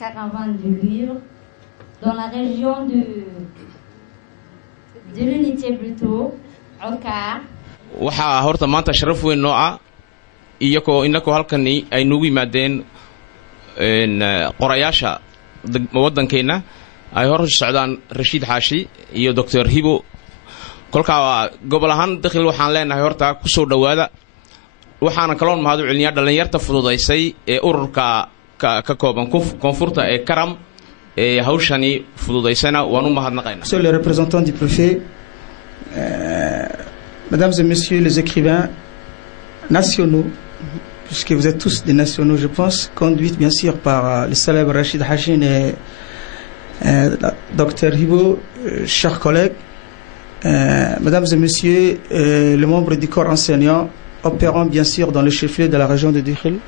caravane du livre dans la région de l'unité plutôt, Okar. waxaa horta maanta sharaf weyn noo ah inakoo halkani ay noogu yimaadeen qorayaasha waddankeena ay hor socdaan Rashiid Xaashi iyo Dr. Hibo kolkaa gobol ahaan dakhil waxaan leenahay horta ku soo dhawaada waxaana kaloon mahad u celinayaa dhalinyarta fududaysay ee ururka ka kooban koonfurta ee Karam ee hawshani fududaysana waan u mahadnaqaynaa. Monsieur le représentant du préfet, mesdames et messieurs les écrivains nationaux, puisque vous êtes tous des nationaux, je pense, conduite bien sûr par le célèbre Rachid Hachin et Dr. Hibo, chers collègues, mesdames et messieurs, les membres du corps enseignant opérant bien sûr dans le chef-lieu de la région de Dikhil,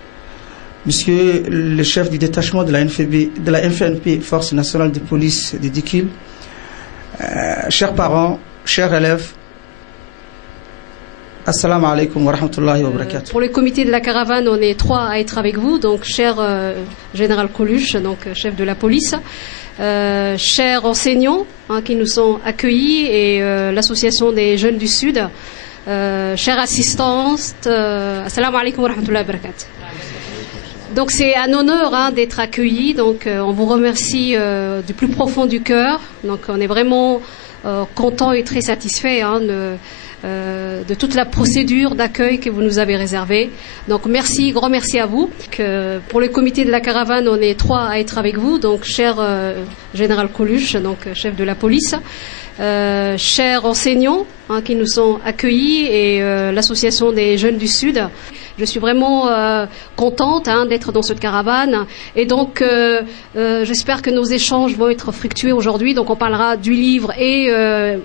monsieur le chef du détachement de la FNP, Force nationale de police de Dikhil, chers parents, chers élèves, Assalamu alaikum wa rahmatullahi wa barakatuh. Pour le comité de la caravane, on est 3 à être avec vous. Donc, cher général Coluche, donc chef de la police, chers enseignants qui nous sont accueillis et l'association des jeunes du Sud, chère assistante, assalamu alaikum wa rahmatullahi wa barakatuh. Donc, c'est un honneur d'être accueillis. Donc, on vous remercie du plus profond du cœur. Donc, on est vraiment content et très satisfait de toute la procédure d'accueil que vous nous avez réservée. Donc merci, grand merci à vous. Pour le comité de la caravane, on est 3 à être avec vous. Donc cher général Coluche, donc chef de la police, chers enseignants qui nous sont accueillis et l'association des jeunes du Sud. Je suis vraiment contente d'être dans cette caravane et donc j'espère que nos échanges vont être fructueux aujourd'hui. Donc on parlera du livre et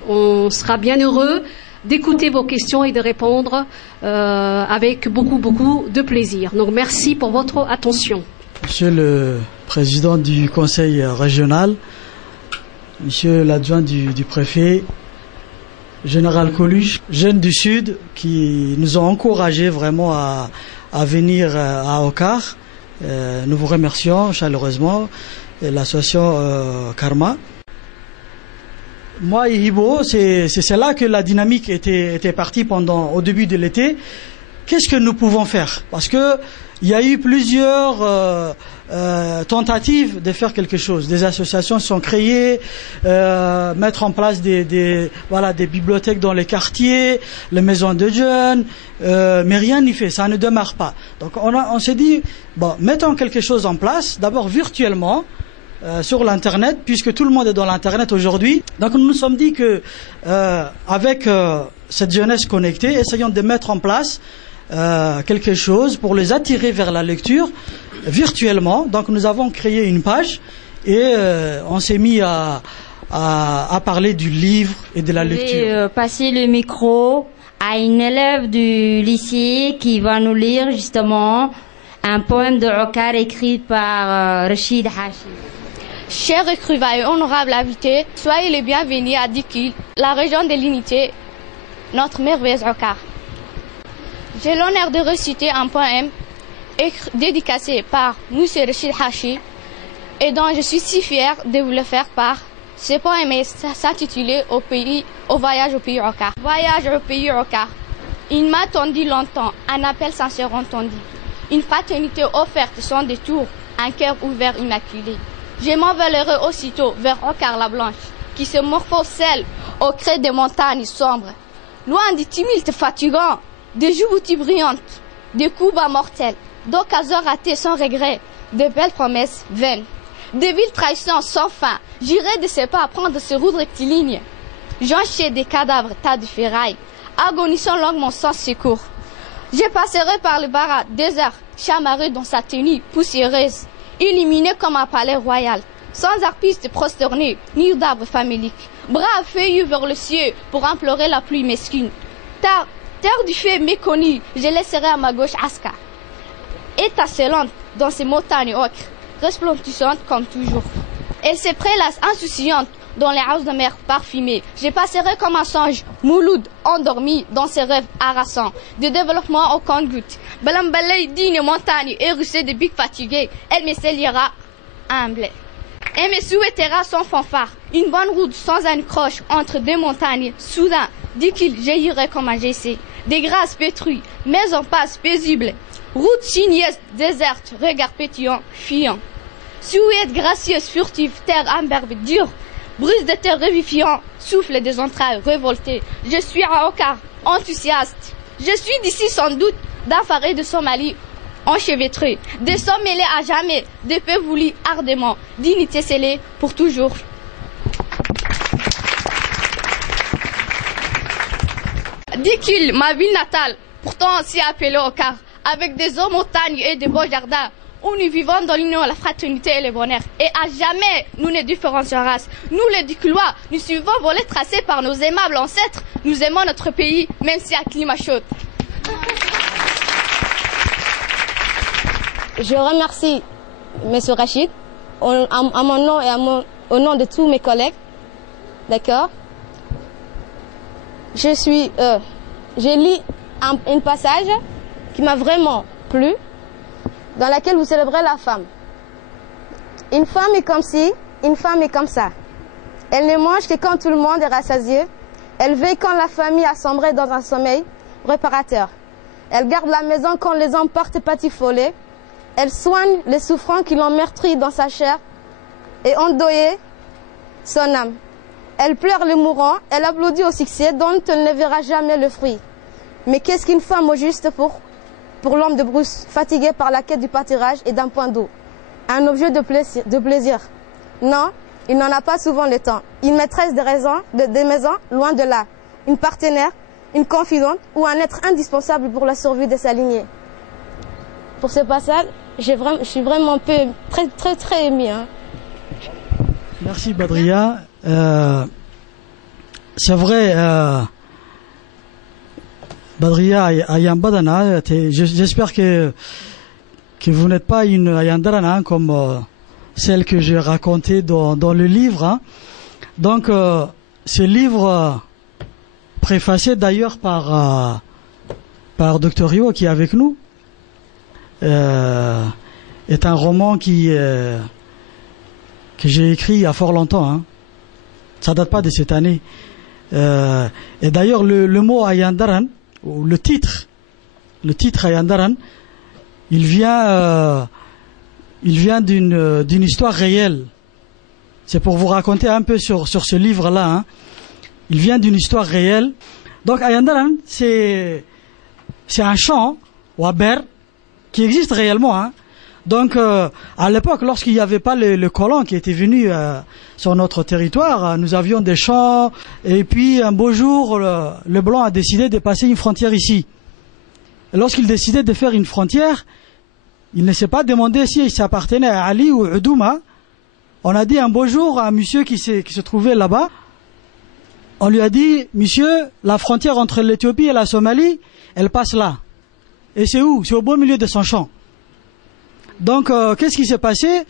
on sera bien heureux d'écouter vos questions et de répondre avec beaucoup de plaisir. Donc merci pour votre attention. Monsieur le président du conseil régional, monsieur l'adjoint du préfet, général Coluche, jeunes du Sud qui nous ont encouragés vraiment à venir à Okar. Nous vous remercions chaleureusement, l'association Karma. Moi et Hibo, c'est là que la dynamique était partie au début de l'été. Qu'est-ce que nous pouvons faire? Parce que il y a eu plusieurs tentatives de faire quelque chose. Des associations sont créées, mettre en place des bibliothèques dans les quartiers, les maisons de jeunes, mais rien n'y fait, ça ne démarre pas. Donc on s'est dit, bon, mettons quelque chose en place, d'abord virtuellement, sur l'internet, puisque tout le monde est dans l'internet aujourd'hui. Donc nous nous sommes dit que avec cette jeunesse connectée, essayons de mettre en place quelque chose pour les attirer vers la lecture virtuellement. Donc nous avons créé une page et on s'est mis à parler du livre et de la lecture. Je vais passer le micro à une élève du lycée qui va nous lire justement un poème de Okar écrit par Rachid Hachin. Chers écrivains et honorables invités, soyez les bienvenus à Dikhil, la région de l'unité, notre merveilleuse Okar. J'ai l'honneur de réciter un poème dédicacé par M. Rachid Hachi et dont je suis si fière de vous le faire part. Ce poème s'intitule Au voyage au pays Okar. Voyage au pays Okar. Il m'a attendu longtemps, un appel sincère entendu. Une fraternité offerte sans détour, un cœur ouvert immaculé. Je m'envolerai aussitôt vers Okar la Blanche, qui se morphocèle au creux des montagnes sombres. Loin du tumulte fatigant, des jouboutis brillantes, des coups bas mortels, d'occasions ratées sans regret, de belles promesses vaines, des villes trahissantes sans fin. J'irai de ses pas prendre ce route rectiligne. Jonché des cadavres, tas de ferrailles, agonissant longuement sans secours. Je passerai par le barat désert, chamarré dans sa tenue poussiéreuse, illuminé comme un palais royal, sans arpistes prosternés, ni d'arbres faméliques, bras feuillus vers le ciel pour implorer la pluie mesquine. Terre du feu méconnue, je laisserai à ma gauche Aska, étincelante dans ces montagnes ocres, resplendissantes comme toujours. Elle se prélasse insouciante dans les hauses de mer parfumées. Je passerai comme un songe, Mouloud, endormi dans ses rêves harassants, de développement au compte-gouttes. Balambalay digne montagne, hérissée de biques fatiguées, elle me scellera humble. Et mes souhaitera sans fanfare, une bonne route sans une croche entre deux montagnes. Soudain, dit qu'il jaillirait comme un GC. Des grâces pétrues, mais en passe paisible. Route sinueuse, déserte, regard pétillant, fuyant. Silhouette gracieuse, furtive, terre imberbe, dure. Brise de terre revivifiant, souffle des entrailles révoltées. Je suis à Okar, enthousiaste. Je suis d'ici sans doute, d'Afar et de Somalie, enchevêtrés. Des sommes mêlés à jamais, des peuples voulus ardemment, dignité scellée pour toujours. Dit-il, ma ville natale, pourtant aussi appelée Okar, avec des eaux montagnes et de beaux jardins, où nous vivons dans l'union, la fraternité et le bonheur. Et à jamais, nous ne différencions race. Nous, les Duculois, nous suivons vos lettres tracées par nos aimables ancêtres. Nous aimons notre pays, même si à climat chaud. Je remercie M. Rachid, à mon nom et au nom de tous mes collègues. D'accord? J'ai lu un passage qui m'a vraiment plu, dans laquelle vous célébrez la femme. Une femme est comme ci, une femme est comme ça. Elle ne mange que quand tout le monde est rassasié. Elle veille quand la famille a sombré dans un sommeil réparateur. Elle garde la maison quand les hommes partent patifoler. Elle soigne les souffrants qui l'ont meurtri dans sa chair et endeuillé son âme. Elle pleure les mourants, elle applaudit au succès dont elle ne verra jamais le fruit. Mais qu'est-ce qu'une femme au juste pour l'homme de Bruce, fatigué par la quête du pâturage et d'un point d'eau? Un objet de plaisir. Non, il n'en a pas souvent le temps. Une maîtresse des maisons, loin de là. Une partenaire, une confidente ou un être indispensable pour la survie de sa lignée. Pour ce passage, je suis vraiment très ému. Hein. Merci Badria. C'est vrai, Badria Ayambadana, j'espère que vous n'êtes pas une Ayandarana comme celle que j'ai racontée dans le livre. Hein. Donc, ce livre, préfacé d'ailleurs par Dr Rio qui est avec nous, est un roman que j'ai écrit il y a fort longtemps. Hein. Ça date pas de cette année. Et d'ailleurs, le mot Ayandaran, ou le titre Ayandaran, il vient d'une histoire réelle. C'est pour vous raconter un peu sur ce livre-là. Hein. Il vient d'une histoire réelle. Donc Ayandaran, c'est un chant, Waber, qui existe réellement. Hein. Donc à l'époque, lorsqu'il n'y avait pas le colon qui était venu sur notre territoire, nous avions des champs. Et puis un beau jour, le blanc a décidé de passer une frontière ici. Et lorsqu'il décidait de faire une frontière, il ne s'est pas demandé si ça appartenait à Ali ou Udouma. On a dit un beau jour à un monsieur qui se trouvait là-bas, on lui a dit, monsieur, la frontière entre l'Éthiopie et la Somalie, elle passe là. Et c'est où? C'est au beau milieu de son champ. Donc, qu'est-ce qui s'est passé?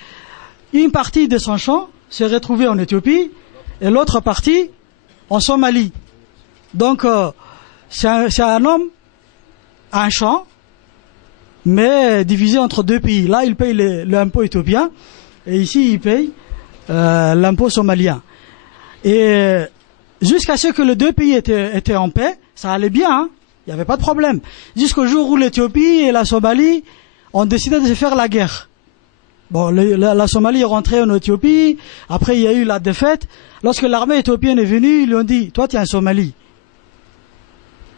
Une partie de son champ s'est retrouvée en Éthiopie et l'autre partie en Somalie. Donc, c'est un homme, un champ, mais divisé entre deux pays. Là, il paye l'impôt éthiopien et ici, il paye l'impôt somalien. Et jusqu'à ce que les deux pays étaient en paix, ça allait bien, hein, il n'y avait pas de problème. Jusqu'au jour où l'Éthiopie et la Somalie ont décidé de se faire la guerre. Bon, la Somalie est rentrée en Éthiopie, après il y a eu la défaite. Lorsque l'armée éthiopienne est venue, ils lui ont dit, toi tu es un Somali.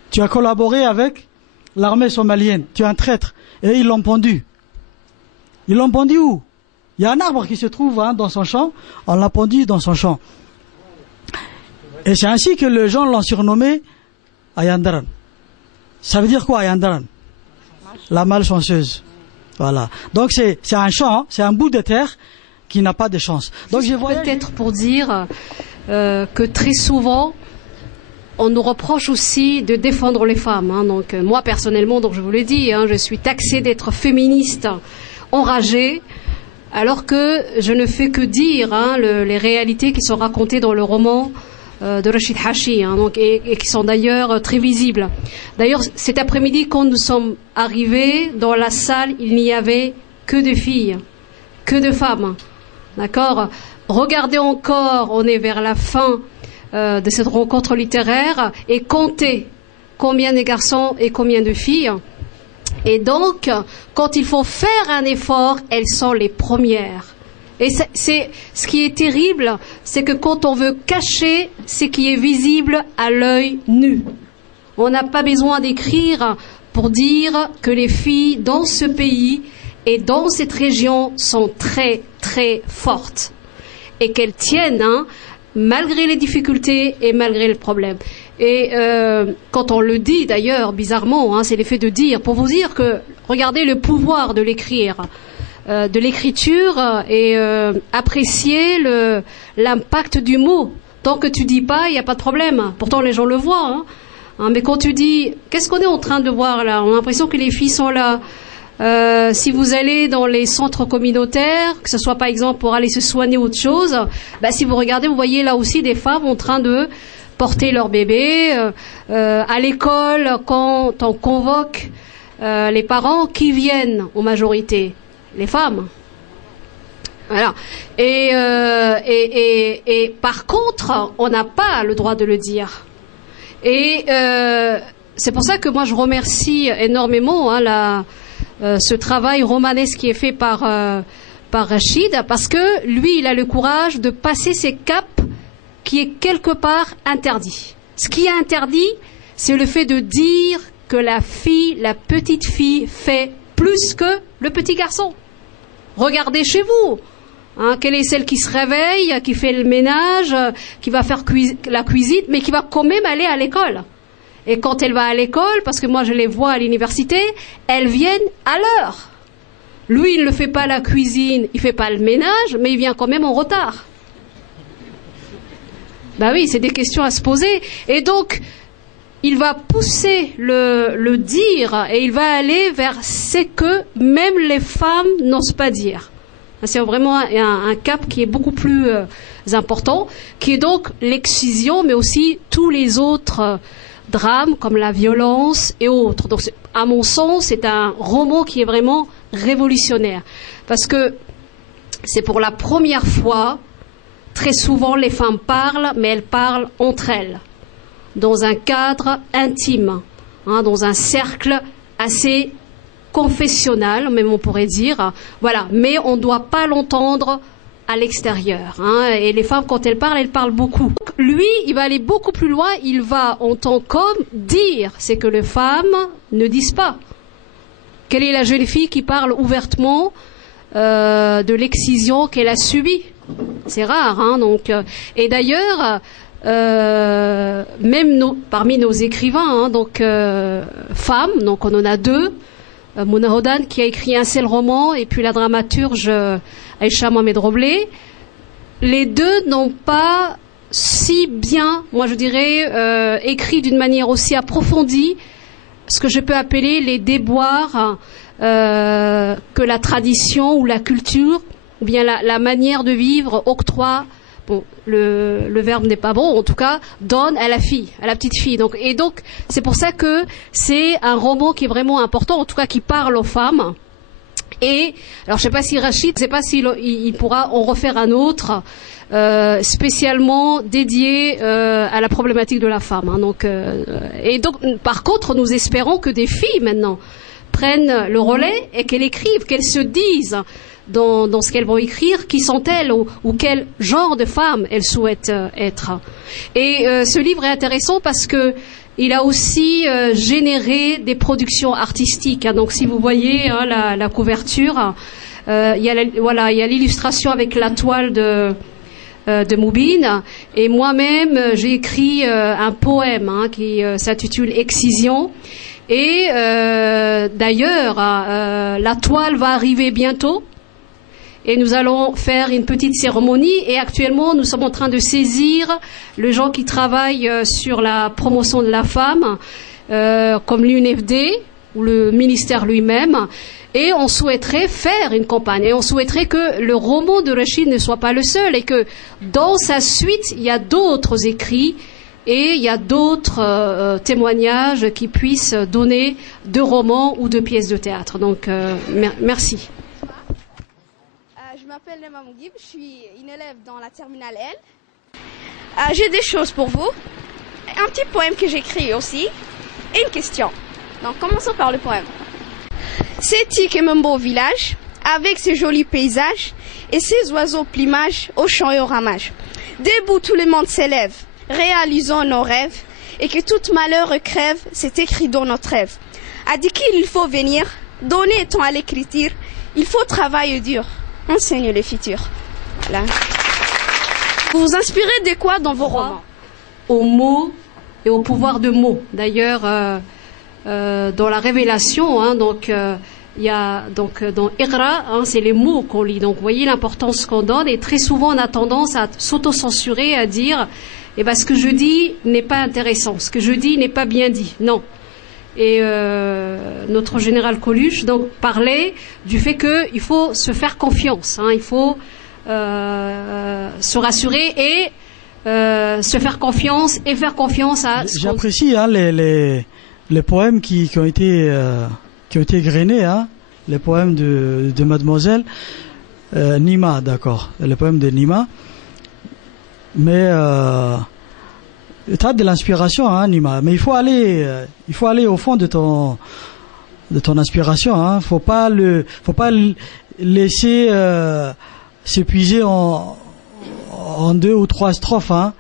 Tu as collaboré avec l'armée somalienne, tu es un traître. Et ils l'ont pendu. Ils l'ont pendu où? Il y a un arbre qui se trouve dans son champ, on l'a pendu dans son champ. Et c'est ainsi que les gens l'ont surnommé Ayandaran. Ça veut dire quoi Ayandaran? La malchanceuse. Voilà. Donc c'est un champ, c'est un bout de terre qui n'a pas de chance. Donc peut-être pour dire que très souvent on nous reproche aussi de défendre les femmes. Hein. Donc moi personnellement, donc je vous l'ai dit, hein, je suis taxée d'être féministe enragée, alors que je ne fais que dire les réalités qui sont racontées dans le roman de Rachid Hashi, hein, donc, et qui sont d'ailleurs très visibles. D'ailleurs, cet après-midi, quand nous sommes arrivés dans la salle, il n'y avait que des filles, que de femmes. D'accord? Regardez encore, on est vers la fin de cette rencontre littéraire, et comptez combien de garçons et combien de filles. Et donc, quand il faut faire un effort, elles sont les premières. Et c'est ce qui est terrible, c'est que quand on veut cacher ce qui est visible à l'œil nu, on n'a pas besoin d'écrire pour dire que les filles dans ce pays et dans cette région sont très très fortes et qu'elles tiennent, malgré les difficultés et malgré le problème. Et quand on le dit d'ailleurs, bizarrement, c'est l'effet de dire, pour vous dire que, regardez le pouvoir de l'écrire, de l'écriture, et apprécier l'impact du mot. Tant que tu dis pas, il n'y a pas de problème. Pourtant les gens le voient. Mais quand tu dis, qu'est-ce qu'on est en train de voir là? On a l'impression que les filles sont là. Si vous allez dans les centres communautaires, que ce soit par exemple pour aller se soigner ou autre chose, si vous regardez, vous voyez là aussi des femmes en train de porter leur bébé. À l'école, quand on convoque les parents, qui viennent en majorité? Les femmes. Voilà. Et par contre, on n'a pas le droit de le dire. Et c'est pour ça que moi je remercie énormément ce travail romanesque qui est fait par Rachid, parce que lui, il a le courage de passer ces caps qui est quelque part interdit. Ce qui est interdit, c'est le fait de dire que la petite fille fait plus que le petit garçon. Regardez chez vous. Quelle est celle qui se réveille, qui fait le ménage, qui va faire la cuisine, mais qui va quand même aller à l'école. Et quand elle va à l'école, parce que moi je les vois à l'université, elles viennent à l'heure. Lui, il ne fait pas la cuisine, il ne fait pas le ménage, mais il vient quand même en retard. Oui, c'est des questions à se poser. Et donc, il va pousser le dire, et il va aller vers ce que même les femmes n'osent pas dire. C'est vraiment un cap qui est beaucoup plus important, qui est donc l'excision, mais aussi tous les autres drames comme la violence et autres. Donc, à mon sens, c'est un roman qui est vraiment révolutionnaire, parce que c'est pour la première fois, très souvent les femmes parlent, mais elles parlent entre elles, dans un cadre intime, dans un cercle assez confessionnal, même on pourrait dire, voilà. Mais on ne doit pas l'entendre à l'extérieur. Et les femmes, quand elles parlent beaucoup. Lui, il va aller beaucoup plus loin. Il va, en tant qu'homme, dire ce que les femmes ne disent pas. Quelle est la jeune fille qui parle ouvertement de l'excision qu'elle a subie? C'est rare, donc. Et d'ailleurs, même parmi nos écrivains, femmes, donc on en a deux. Mona Hodan qui a écrit un seul roman, et puis la dramaturge Aïcha Mohamed Roblé. Les deux n'ont pas si bien, moi je dirais, écrit d'une manière aussi approfondie ce que je peux appeler les déboires que la tradition ou la culture, ou bien la manière de vivre octroie. Bon, le verbe n'est pas bon, en tout cas, donne à la fille, à la petite fille. Donc, c'est pour ça que c'est un roman qui est vraiment important, en tout cas qui parle aux femmes. Et, alors je sais pas si Rachid, je sais pas s'il pourra en refaire un autre, spécialement dédié à la problématique de la femme. Et donc, par contre, nous espérons que des filles maintenant prennent le relais et qu'elles écrivent, qu'elles se disent dans ce qu'elles vont écrire, qui sont-elles ou quel genre de femmes elles souhaitent être. Et ce livre est intéressant parce que il a aussi généré des productions artistiques. Donc si vous voyez la couverture, il y a l'illustration avec la toile de Moubine. Et moi-même, j'ai écrit un poème qui s'intitule Excision. Et d'ailleurs, la toile va arriver bientôt. Et nous allons faire une petite cérémonie. Et actuellement, nous sommes en train de saisir les gens qui travaillent sur la promotion de la femme, comme l'UNFD ou le ministère lui-même. Et on souhaiterait faire une campagne. Et on souhaiterait que le roman de Rachid ne soit pas le seul. Et que dans sa suite, il y a d'autres écrits. Et il y a d'autres témoignages qui puissent donner de romans ou de pièces de théâtre. Donc, merci. Je m'appelle Nema Mougib, je suis une élève dans la terminale L. J'ai des choses pour vous. Un petit poème que j'écris aussi et une question. Donc commençons par le poème. C'est Tic et un beau village, avec ses jolis paysages et ses oiseaux plimages au chant et au ramage. Debout tout le monde s'élève, réalisons nos rêves, et que tout malheur crève, c'est écrit dans notre rêve. À Dikil, il faut venir, donner temps à l'écriture, il faut travailler dur, enseigne le futur. Voilà. Vous vous inspirez de quoi dans vos romans? Aux mots et au pouvoir de mots. D'ailleurs, dans la Révélation, hein, donc il y a donc dans Iqra, hein, c'est les mots qu'on lit. Donc vous voyez l'importance qu'on donne, et très souvent on a tendance à s'auto-censurer, à dire eh ben, ce que je dis n'est pas intéressant, ce que je dis n'est pas bien dit. Non. Et notre général Coluche donc parlait du fait qu'il faut se faire confiance, hein, il faut se rassurer et se faire confiance et faire confiance à. J'apprécie hein, les poèmes qui ont été égrenés, hein, les poèmes de Mademoiselle Nima, d'accord, les poèmes de Nima. Mais tu as de l'inspiration, hein, Nima. Mais il faut aller au fond de ton inspiration. Hein. Faut pas laisser s'épuiser en 2 ou 3 strophes. Hein.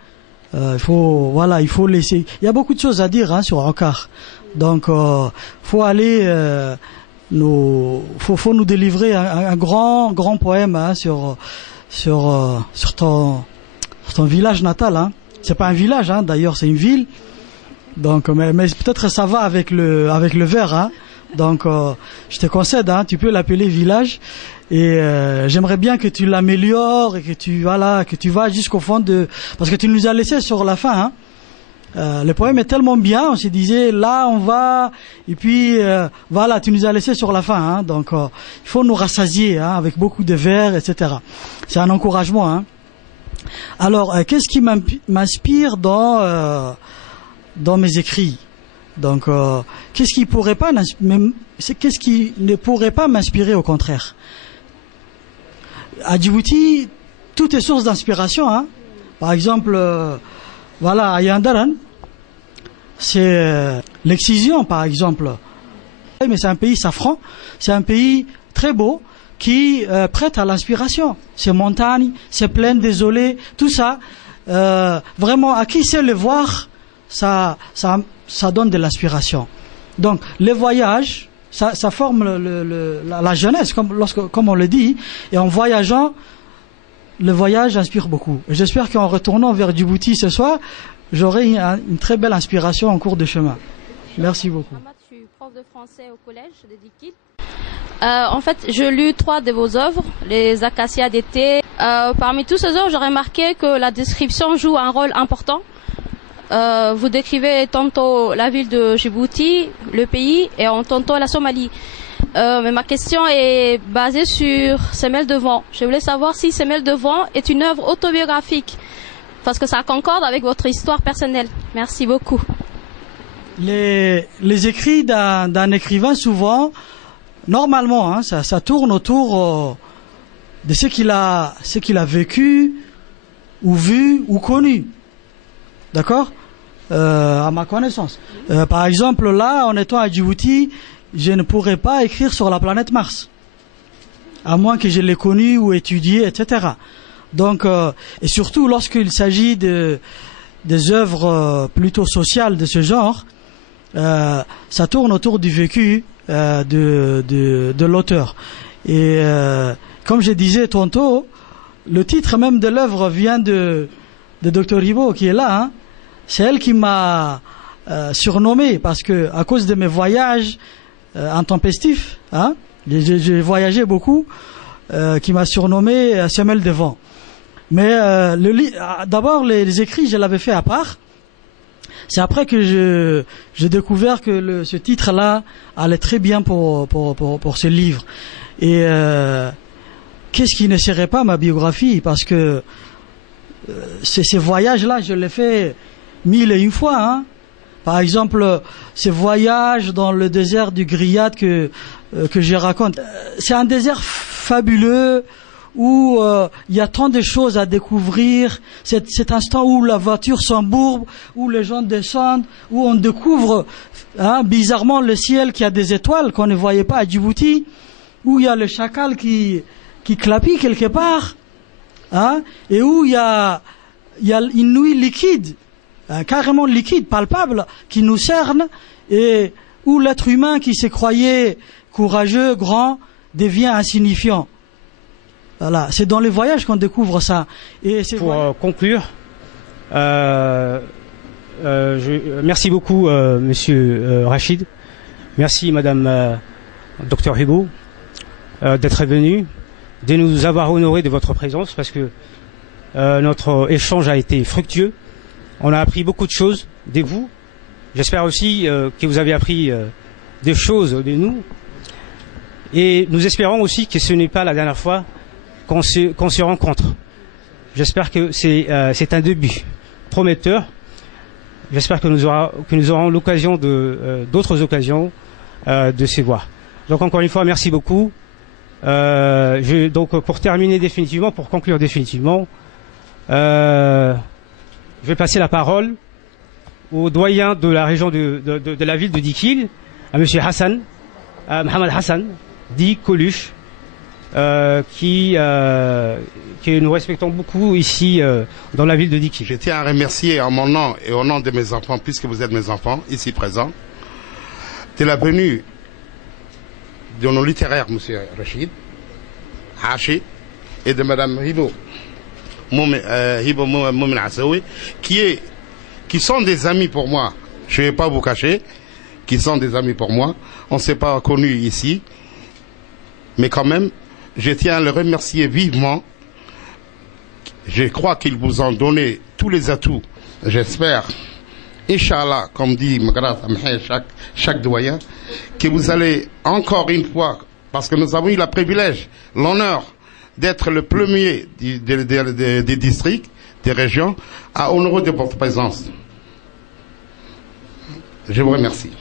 Il faut laisser. Il y a beaucoup de choses à dire hein, sur Okar. Donc, faut aller, faut nous délivrer un grand poème hein, sur ton village natal. Hein. C'est pas un village, hein, d'ailleurs, c'est une ville. Donc, mais peut-être ça va avec le vers. Hein. Donc, je te concède, hein, tu peux l'appeler village. Et j'aimerais bien que tu l'améliores et que tu vas jusqu'au fond parce que tu nous as laissé sur la fin. Hein. Le poème est tellement bien, on se disait là on va et puis tu nous as laissé sur la fin. Hein. Donc, il faut nous rassasier hein, avec beaucoup de vers, etc. C'est un encouragement. Hein. Alors, qu'est-ce qui m'inspire dans mes écrits? Donc, qu'est-ce qui ne pourrait pas m'inspirer au contraire? À Djibouti, tout est source d'inspiration. Hein. Par exemple, à Yandaran, c'est l'excision, par exemple. Mais c'est un pays safran, c'est un pays très beau qui prête à l'inspiration. Ces montagnes, ces plaines désolées, tout ça, vraiment, à qui sait le voir, ça donne de l'inspiration. Donc, les voyages, ça forme la jeunesse, comme on le dit, et en voyageant, le voyage inspire beaucoup. J'espère qu'en retournant vers Djibouti ce soir, j'aurai une très belle inspiration en cours de chemin. Merci beaucoup. Je suis prof de français au collège de Dikil. En fait, j'ai lu 3 de vos œuvres, les Acacias d'été. Parmi tous ces œuvres, j'ai remarqué que la description joue un rôle important. Vous décrivez tantôt la ville de Djibouti, le pays, et tantôt la Somalie. Mais ma question est basée sur Semelle de vent. Je voulais savoir si Semelle de vent est une œuvre autobiographique, parce que ça concorde avec votre histoire personnelle. Merci beaucoup. Les écrits d'un écrivain, souvent, normalement, hein, ça tourne autour de ce qu'il a vécu, ou vu, ou connu. D'accord? À ma connaissance. Par exemple, là, en étant à Djibouti, je ne pourrais pas écrire sur la planète Mars, à moins que je l'ai connu ou étudié, etc. Donc, et surtout lorsqu'il s'agit des œuvres plutôt sociales de ce genre, ça tourne autour du vécu de l'auteur. Et comme je disais tantôt, le titre même de l'œuvre vient de Dr Hibo qui est là. Hein. C'est elle qui m'a surnommé parce que à cause de mes voyages intempestifs, hein, j'ai voyagé beaucoup, qui m'a surnommé Semelle de vent. Mais d'abord les écrits je l'avais fait à part. C'est après que j'ai découvert que ce titre-là allait très bien pour ce livre. Et qu'est-ce qui ne serait pas ma biographie, parce que ces voyages-là, je les fais 1001 fois. Hein. Par exemple, ces voyages dans le désert du Griyad que je raconte. C'est un désert fabuleux où il y a tant de choses à découvrir, cet instant où la voiture s'embourbe, où les gens descendent, où on découvre bizarrement le ciel qui a des étoiles qu'on ne voyait pas à Djibouti, où il y a le chacal qui clapit quelque part, et où il y a une nuit liquide, carrément liquide, palpable, qui nous cerne, et où l'être humain qui se croyait courageux, grand, devient insignifiant. Voilà, c'est dans les voyages qu'on découvre ça. Et pour conclure, merci beaucoup Monsieur Rachid, merci Madame Dr Hibo d'être venu, de nous avoir honoré de votre présence, parce que notre échange a été fructueux. On a appris beaucoup de choses de vous. J'espère aussi que vous avez appris des choses de nous. Et nous espérons aussi que ce n'est pas la dernière fois qu'on se rencontre. J'espère que c'est un début prometteur. J'espère que nous aurons l'occasion d'autres occasions de se voir. Donc encore une fois, merci beaucoup. Donc pour terminer définitivement, pour conclure définitivement, je vais passer la parole au doyen de la région de la ville de Dikil, à Monsieur Hassan, Mohamed Hassan, dit Coluche, que nous respectons beaucoup ici dans la ville de Dikil. Je tiens à remercier en mon nom et au nom de mes enfants, puisque vous êtes mes enfants ici présents, de la venue de nos littéraires, Monsieur Rachid, Hachi, et de Madame Hibo Moumen Assaoui, qui sont des amis pour moi. Je ne vais pas vous cacher, qui sont des amis pour moi. On ne s'est pas connus ici, mais quand même, je tiens à les remercier vivement. Je crois qu'ils vous ont donné tous les atouts. J'espère, Inch'Allah, comme dit chaque doyen, que vous allez encore une fois, parce que nous avons eu le privilège, l'honneur d'être le premier des districts, des régions, à honorer de votre présence. Je vous remercie.